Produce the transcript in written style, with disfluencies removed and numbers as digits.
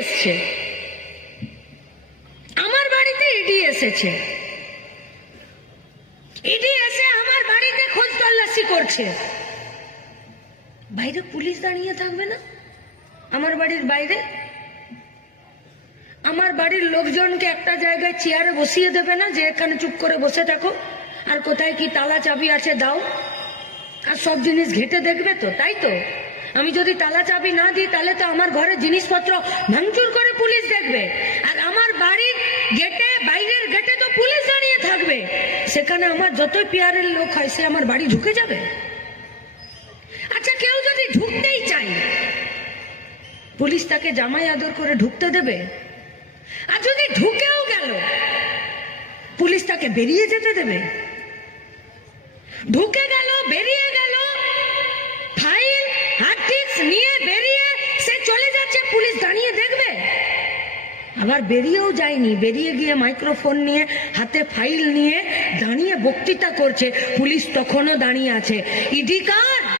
এসছে, আমার বাড়িতে ইডি এসেছে, ইডি এসে আমার বাড়িতে খোঁজ তল্লাশি করছে, বাইরে পুলিশ দাঁড়িয়ে থাকবে না? আমার বাড়ির বাইরে আমার বাড়ির লোকজনকে একটা জায়গায় চেয়ারে বসিয়ে দেবে না যে এখানে চুপ করে বসে থাকো, আর কোথায় কি তালা চাবি আছে দাও, আর সব জিনিস ঘেটে দেখবে তো? তাই তো, আমি যদি তালা চাবি না দিই তাহলে তো আমার ঘরের জিনিসপত্র ভাঙচুর করে পুলিশ দেখবে, আর আমার বাড়ির গেটে, বাইরের গেটে তো পুলিশ দাঁড়িয়ে থাকবে, সেখানে আমার যতই পেয়ারের লোক হয় সে আমার বাড়ি ঢুকে যাবে? আচ্ছা, কেউ যদি ঢুকতেই চায় পুলিশ তাকে জামাই আদর করে ঢুকতে দেবে? আর যদি ঢুকেও গেল পুলিশ তাকে বেরিয়ে যেতে দেবে? ঢুকে গেল, বেরিয়ে গেল, ফাইল হার্ড ডিস্ক নিয়ে বেরিয়ে সে চলে যাচ্ছে, পুলিশ দাঁড়িয়ে দেখবে? আবার বেরিয়েও যায়নি, বেরিয়ে গিয়ে মাইক্রোফোন নিয়ে হাতে ফাইল নিয়ে দাঁড়িয়ে বক্তৃতা করছে, পুলিশ তখনও দাঁড়িয়ে আছে। ইডি কার?